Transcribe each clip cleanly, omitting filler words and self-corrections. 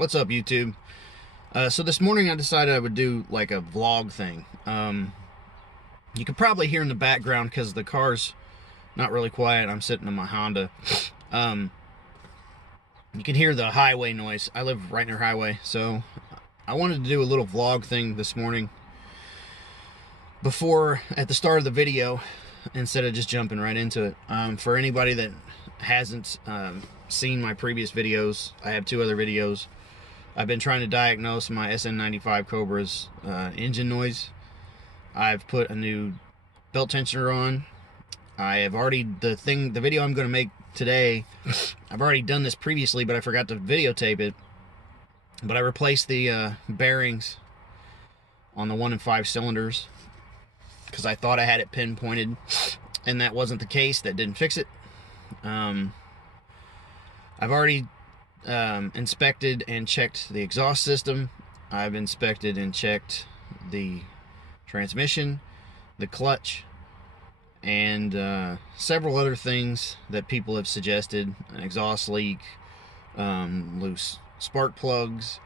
What's up, YouTube? So this morning I decided I would do like a vlog thing. You can probably hear in the background because the car's not really quiet. I'm sitting in my Honda. You can hear the highway noise. I live right near highway, so I wanted to do a little vlog thing this morning before, at the start of the video, instead of just jumping right into it. For anybody that hasn't seen my previous videos, I have two other videos. I've been trying to diagnose my SN95 Cobra's engine noise. I've put a new belt tensioner on. I have already, the video I'm going to make today, I've already done this previously, but I forgot to videotape it. But I replaced the bearings on the 1 and 5 cylinders because I thought I had it pinpointed, and that wasn't the case. That didn't fix it. I've already inspected and checked the exhaust system. I've inspected and checked the transmission, the clutch, and several other things that people have suggested. An exhaust leak, loose spark plugs,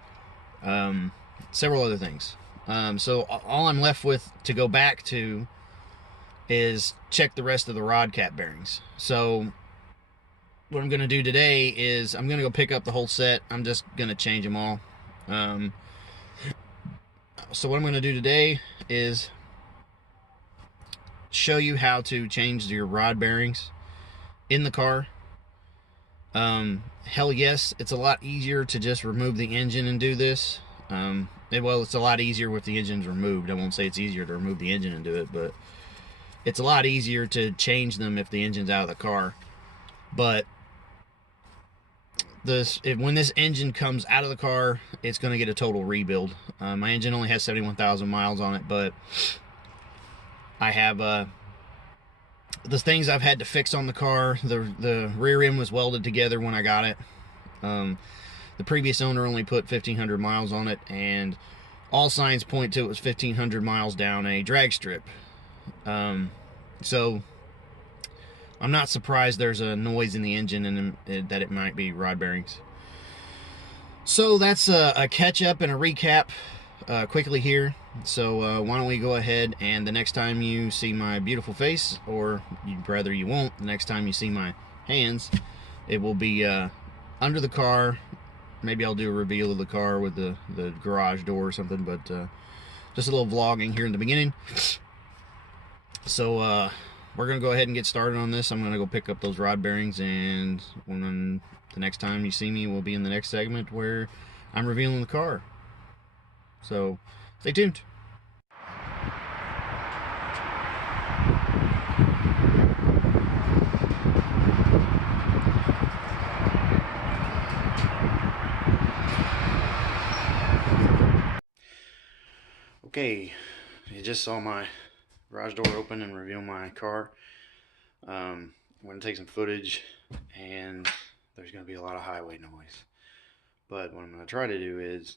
several other things. So all I'm left with to go back to is check the rest of the rod cap bearings. So what I'm going to do today is I'm going to go pick up the whole set. I'm just going to change them all. So what I'm going to do today is show you how to change your rod bearings in the car. Hell yes, it's a lot easier to just remove the engine and do this. Well, it's a lot easier if the engine's removed. I won't say it's easier to remove the engine and do it, but it's a lot easier to change them if the engine's out of the car. But when this engine comes out of the car, it's going to get a total rebuild. My engine only has 71,000 miles on it, but I have the things I've had to fix on the car. The rear end was welded together when I got it. The previous owner only put 1,500 miles on it, and all signs point to it was 1,500 miles down a drag strip. So I'm not surprised there's a noise in the engine and that it might be rod bearings. So that's a catch up and a recap quickly here. So why don't we go ahead, and the next time you see my beautiful face, or rather you won't, the next time you see my hands, it will be under the car. Maybe I'll do a reveal of the car with the garage door or something, but just a little vlogging here in the beginning. So we're going to go ahead and get started on this. I'm going to go pick up those rod bearings, and when the next time you see me, we'll be in the next segment where I'm revealing the car. So stay tuned. Okay, you just saw my garage door open and reveal my car. I'm going to take some footage, and there's going to be a lot of highway noise. But what I'm going to try to do is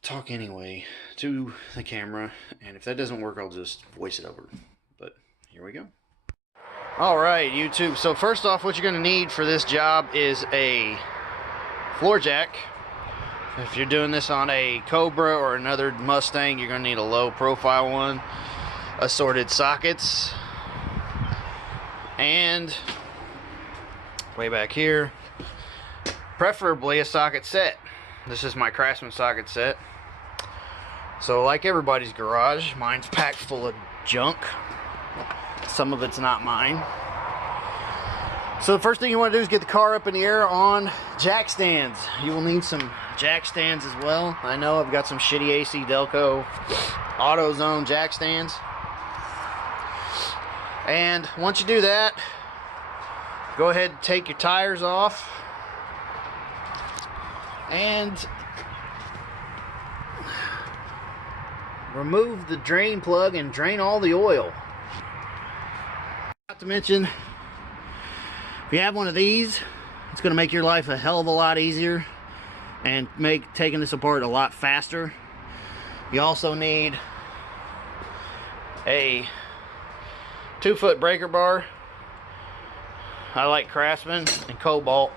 talk anyway to the camera, and if that doesn't work, I'll just voice it over. But here we go. Alright, YouTube, so first off, what you're going to need for this job is a floor jack. If you're doing this on a Cobra or another Mustang, you're going to need a low profile one, assorted sockets, and way back here, preferably a socket set. This is my Craftsman socket set. So like everybody's garage, mine's packed full of junk. Some of it's not mine. So the first thing you want to do is get the car up in the air on jack stands. You will need some jack stands as well. I know I've got some shitty AC Delco AutoZone jack stands. And once you do that, go ahead and take your tires off and remove the drain plug and drain all the oil. Not to mention, if you have one of these, it's going to make your life a hell of a lot easier and make taking this apart a lot faster. You also need a 2-foot breaker bar. I like Craftsman and Cobalt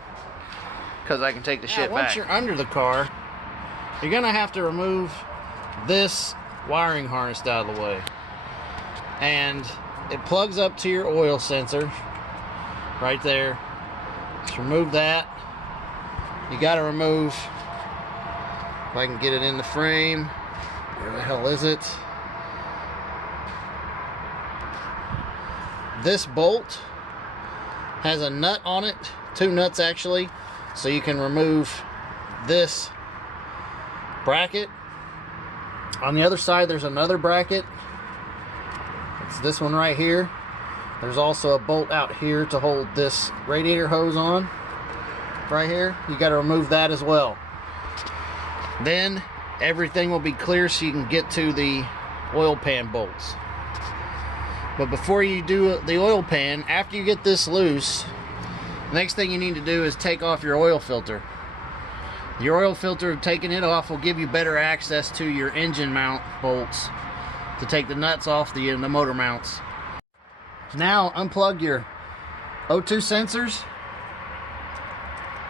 because I can take the shit back. Once you're under the car, you're gonna have to remove this wiring harness out of the way. And it plugs up to your oil sensor right there. Just remove that. You gotta remove, if I can get it in the frame, where the hell is it? This bolt has a nut on it, 2 nuts actually, so you can remove this bracket. On the other side there's another bracket. It's this one right here. There's also a bolt out here to hold this radiator hose on. Right here, you got to remove that as well. Then everything will be clear so you can get to the oil pan bolts. But before you do the oil pan, after you get this loose, the next thing you need to do is take off your oil filter. Your oil filter, taking it off, will give you better access to your engine mount bolts to take the nuts off the motor mounts. Now unplug your O2 sensors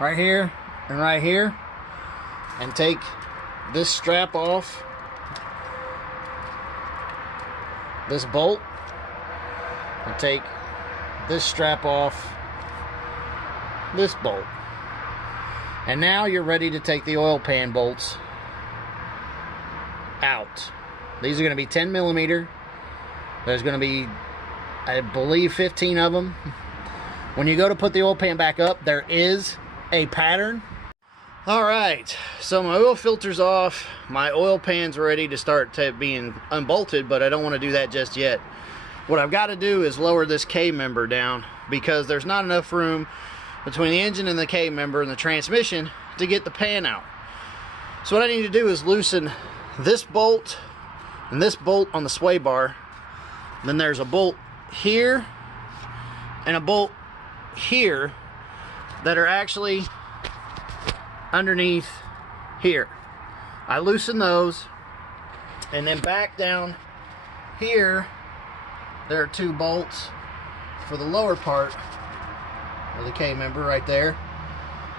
right here and right here, and take this strap off this bolt, and take this strap off this bolt. And now you're ready to take the oil pan bolts out. These are going to be 10 millimeter. There's going to be, I believe, 15 of them. When you go to put the oil pan back up, there is a pattern. Alright, so my oil filter's off. My oil pan's ready to start being unbolted, but I don't want to do that just yet. What I've got to do is lower this K-member down, because there's not enough room between the engine and the K-member and the transmission to get the pan out. So what I need to do is loosen this bolt and this bolt on the sway bar. Then there's a bolt here and a bolt here that are actually underneath here. I loosen those, and then back down here there are 2 bolts for the lower part of the K-member right there.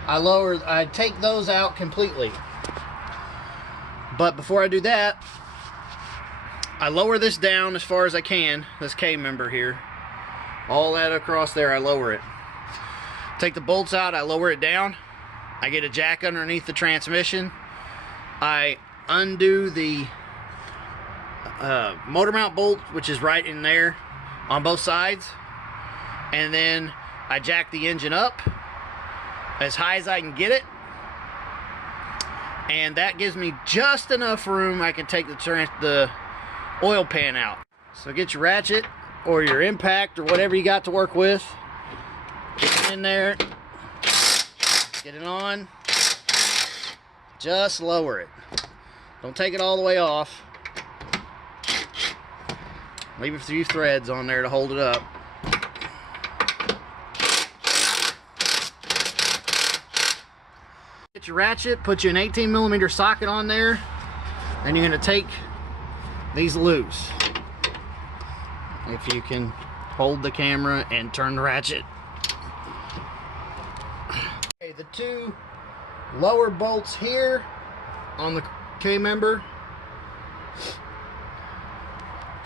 I take those out completely. But before I do that, I lower this down as far as I can, this K-member here. All that across there, I lower it. Take the bolts out, I lower it down. I get a jack underneath the transmission. I undo the motor mount bolt, which is right in there on both sides. And then I jack the engine up as high as I can get it. And that gives me just enough room I can take the oil pan out. So get your ratchet or your impact or whatever you got to work with. Get it in there. Get it on. Just lower it. Don't take it all the way off. Leave a few threads on there to hold it up. Get your ratchet, put you an 18 millimeter socket on there, and you're going to take these loose. If you can hold the camera and turn the ratchet. Okay, the 2 lower bolts here on the K-member,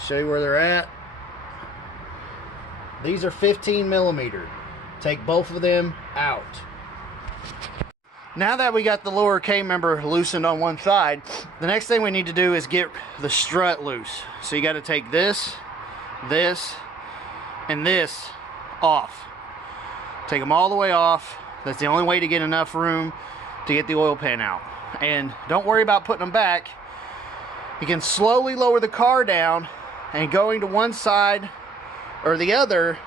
show you where they're at. These are 15 millimeter. Take both of them out. Now that we got the lower K-member loosened on one side, the next thing we need to do is get the strut loose. So you got to take this, this, and this off. Take them all the way off. That's the only way to get enough room to get the oil pan out. And don't worry about putting them back. You can slowly lower the car down, and going to one side or the other,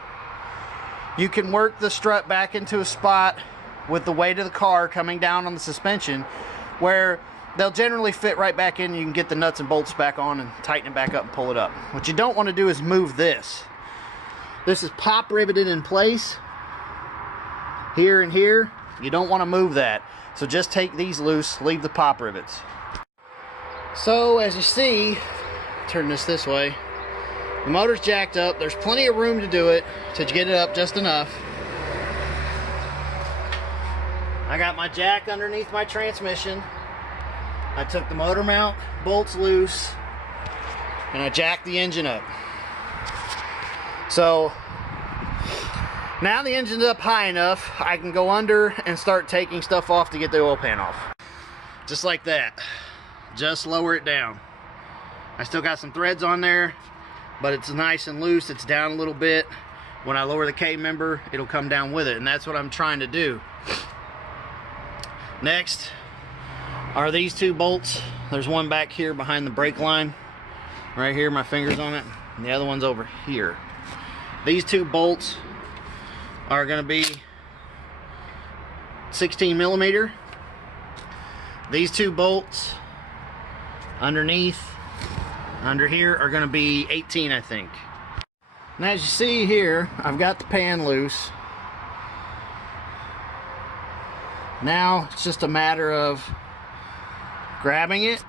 you can work the strut back into a spot with the weight of the car coming down on the suspension, where they'll generally fit right back in. You can get the nuts and bolts back on and tighten it back up and pull it up. What you don't want to do is move this. This is pop riveted in place here and here. You don't want to move that. So just take these loose, leave the pop rivets. So as you see, turn this way, the motor's jacked up. There's plenty of room to do it, to get it up just enough. I got my jack underneath my transmission. I took the motor mount bolts loose and I jacked the engine up. So now the engine's up high enough, I can go under and start taking stuff off to get the oil pan off. Just like that. Just lower it down. I still got some threads on there, but it's nice and loose. It's down a little bit. When I lower the K member, it'll come down with it, and that's what I'm trying to do. Next are these two bolts. There's one back here behind the brake line. Right here, my finger's on it. And the other one's over here. These two bolts are going to be 16 millimeter. These two bolts underneath, under here, are going to be 18, I think. Now, as you see here, I've got the pan loose. Now it's just a matter of grabbing it,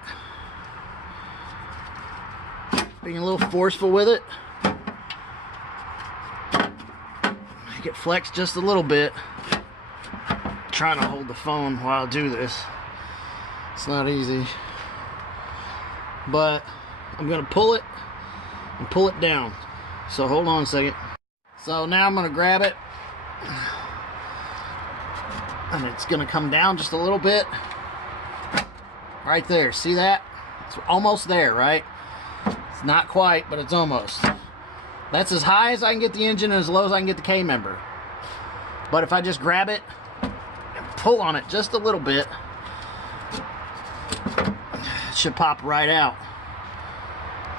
being a little forceful with it, make it flex just a little bit. I'm trying to hold the phone while I do this. It's not easy, but I'm gonna pull it and pull it down. So hold on a second. So now I'm gonna grab it, and it's gonna come down just a little bit. Right there, see that? It's almost there, right? It's not quite, but it's almost. That's as high as I can get the engine and as low as I can get the K member. But if I just grab it and pull on it just a little bit, it should pop right out.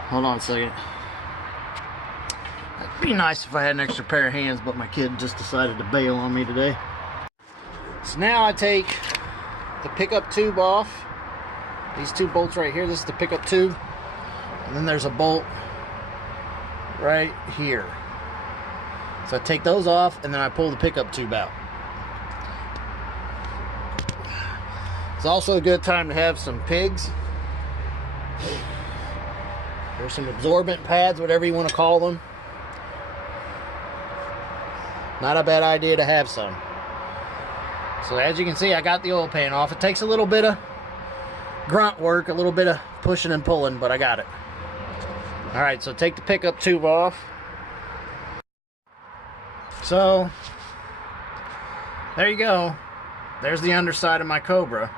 Hold on a second. It'd be nice if I had an extra pair of hands, but my kid just decided to bail on me today. So now I take the pickup tube off. These two bolts right here, this is the pickup tube. And then there's a bolt right here. So I take those off and then I pull the pickup tube out. It's also a good time to have some pigs. There's some absorbent pads, whatever you want to call them. Not a bad idea to have some. So as you can see, I got the oil pan off. It takes a little bit of grunt work, a little bit of pushing and pulling, but I got it. Alright, so take the pickup tube off. So there you go. There's the underside of my Cobra.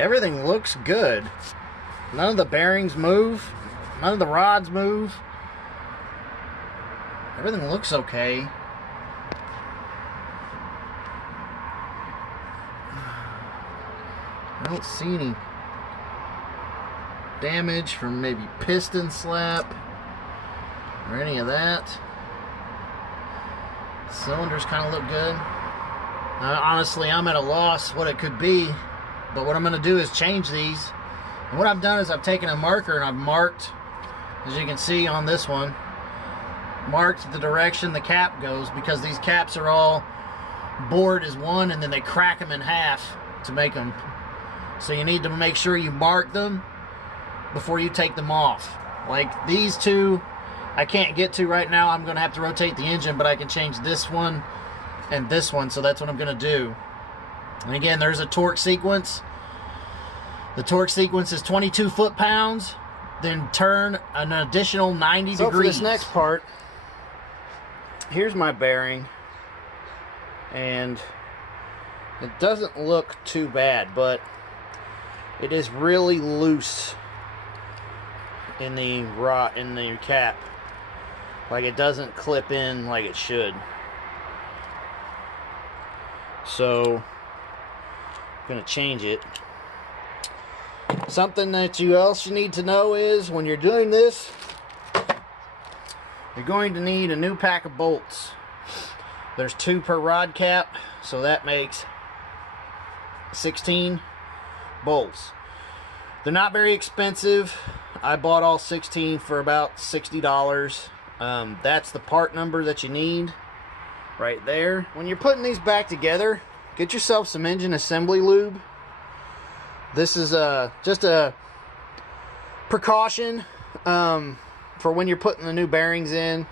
Everything looks good. None of the bearings move. None of the rods move. Everything looks okay. I don't see any damage from maybe piston slap or any of that. Cylinders kind of look good. Honestly, I'm at a loss what it could be, but what I'm going to do is change these. And what I've done is I've taken a marker and I've marked, as you can see on this one, marked the direction the cap goes, because these caps are all bored as one and then they crack them in half to make them. So you need to make sure you mark them before you take them off. Like these two, I can't get to right now. I'm going to have to rotate the engine, but I can change this one and this one, so that's what I'm going to do. And again, there's a torque sequence. The torque sequence is 22 foot-pounds, then turn an additional 90 degrees. For this next part, here's my bearing, and it doesn't look too bad, but it is really loose in the cap. Like, it doesn't clip in like it should. So I'm gonna change it. Something that you need to know is when you're doing this, you're going to need a new pack of bolts. There's 2 per rod cap, so that makes 16 bolts. They're not very expensive. I bought all 16 for about $60. That's the part number that you need right there. When you're putting these back together, get yourself some engine assembly lube. This is just a precaution for when you're putting the new bearings in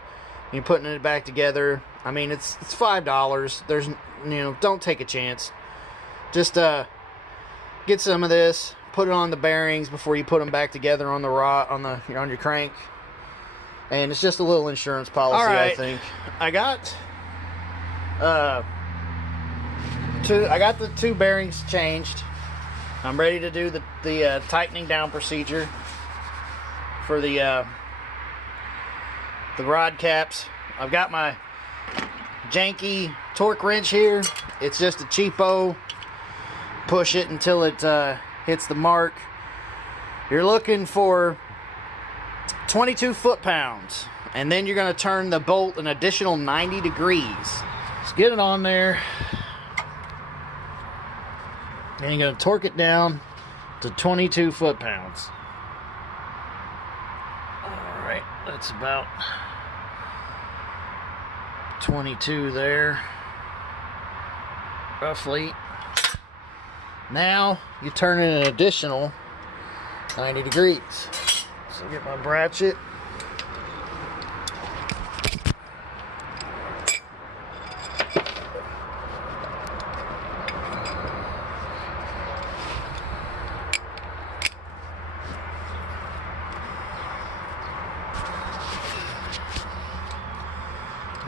You're putting it back together. I mean, it's $5. There's, you know, don't take a chance. Just get some of this, put it on the bearings before you put them back together on the rod, on your crank. And it's just a little insurance policy, all right. I think. I got the 2 bearings changed. I'm ready to do the tightening down procedure for the rod caps. I've got my janky torque wrench here. It's just a cheapo. Push it until it hits the mark. You're looking for 22 foot-pounds, and then you're going to turn the bolt an additional 90 degrees. Let's get it on there. And you're going to torque it down to 22 foot-pounds. Alright, that's about 22 there, roughly. Now, you turn it an additional 90 degrees. So get my ratchet.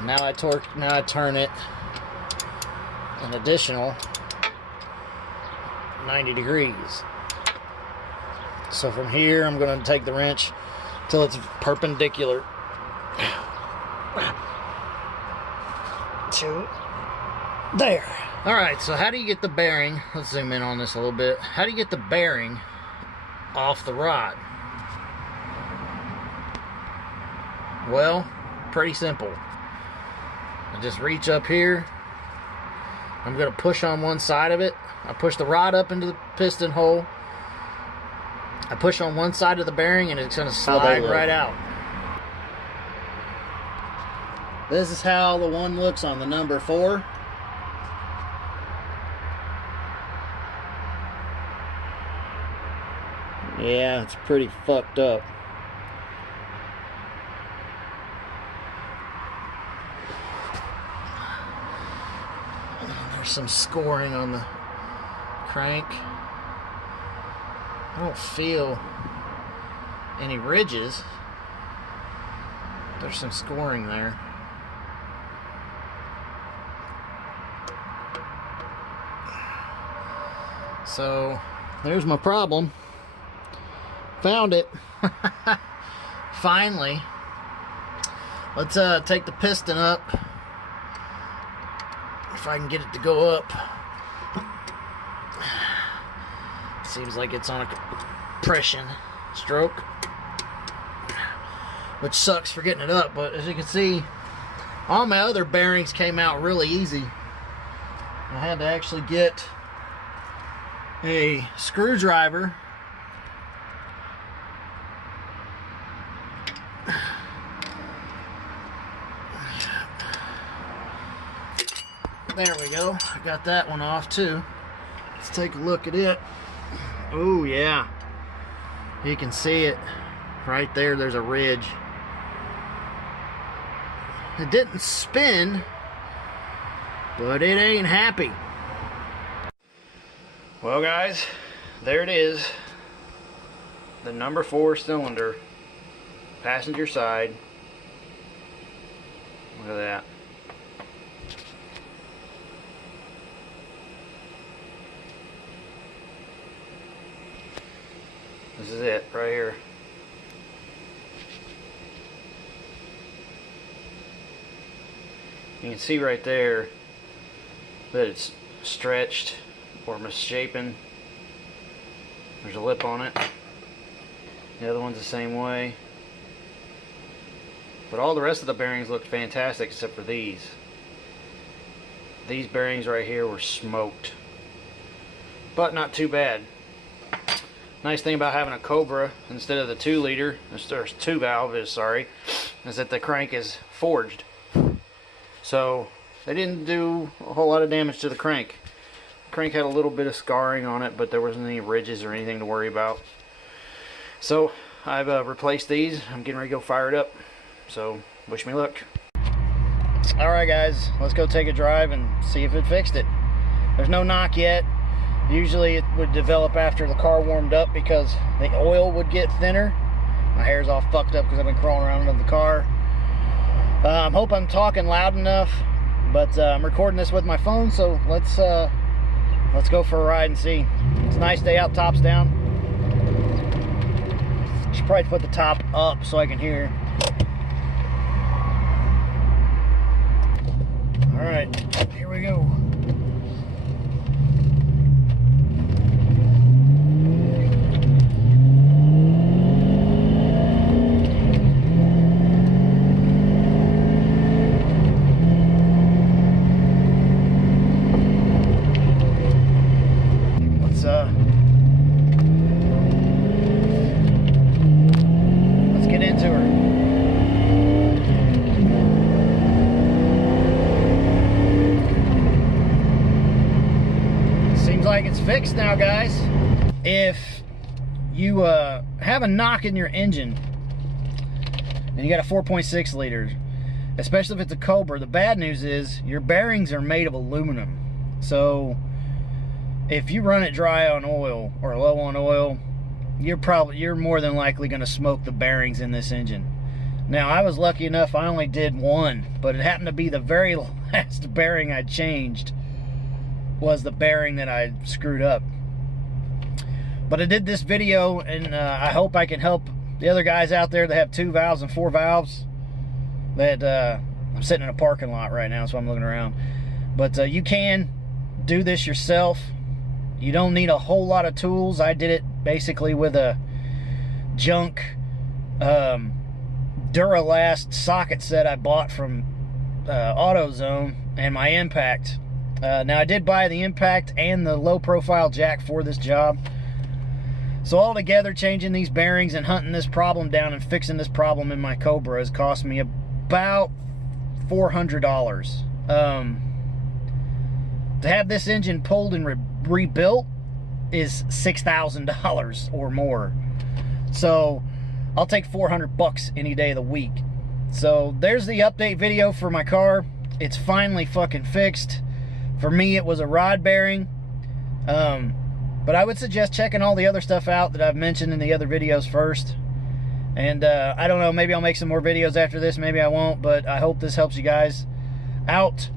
Now I turn it an additional 90 degrees. So from here, I'm going to take the wrench till it's perpendicular to there. All right, so how do you get the bearing? Let's zoom in on this a little bit. How do you get the bearing off the rod? Well, pretty simple. I just reach up here. I'm going to push on one side of it. I push the rod up into the piston hole. I push on one side of the bearing and it's going to slide right out. This is how the one looks on the number 4. Yeah, it's pretty fucked up. There's some scoring on the crank. I don't feel any ridges. There's some scoring there. So there's my problem. Found it. Finally. Let's take the piston up. If I can get it to go up. Seems like it's on a compression stroke, which sucks for getting it up, but as you can see, all my other bearings came out really easy. I had to actually get a screwdriver there we go. I got that one off too. Let's take a look at it. Oh yeah, you can see it right there. There's a ridge. It didn't spin, but it ain't happy. Well guys, there it is. The number 4 cylinder, passenger side. Look at that. This is it right here. You can see right there that it's stretched or misshapen. There's a lip on it. The other one's the same way. But all the rest of the bearings look fantastic except for these. These bearings right here were smoked. But not too bad. Nice thing about having a Cobra instead of the 2-liter, or 2 valve is that the crank is forged. So they didn't do a whole lot of damage to the crank. The crank had a little bit of scarring on it, but there wasn't any ridges or anything to worry about. So I've replaced these. I'm getting ready to go fire it up. So wish me luck. All right, guys, let's go take a drive and see if it fixed it. There's no knock yet. Usually it would develop after the car warmed up because the oil would get thinner. My hair's all fucked up because I've been crawling around under the car. I hope I'm talking loud enough, but I'm recording this with my phone, so let's go for a ride and see. It's a nice day out, top's down. Should probably put the top up so I can hear. All right, here we go. Let's get into her. Seems like it's fixed now, guys. If you have a knock in your engine and you got a 4.6 liter, especially if it's a Cobra, the bad news is your bearings are made of aluminum. So if you run it dry on oil or low on oil, you're more than likely going to smoke the bearings in this engine. Now, I was lucky enough, I only did one, but it happened to be the very last bearing I changed was the bearing that I screwed up. But I did this video, and I hope I can help the other guys out there that have 2 valves and 4 valves. That I'm sitting in a parking lot right now, so I'm looking around. But you can do this yourself. You don't need a whole lot of tools. I did it basically with a junk Duralast socket set I bought from AutoZone and my impact. Now, I did buy the impact and the low profile jack for this job. So altogether, changing these bearings and hunting this problem down and fixing this problem in my Cobra has cost me about $400. To have this engine pulled and rebuilt is $6,000 or more. So I'll take 400 bucks any day of the week. So there's the update video for my car. It's finally fucking fixed. For me, it was a rod bearing. But I would suggest checking all the other stuff out that I've mentioned in the other videos first. And I don't know, maybe I'll make some more videos after this, maybe I won't, but I hope this helps you guys out.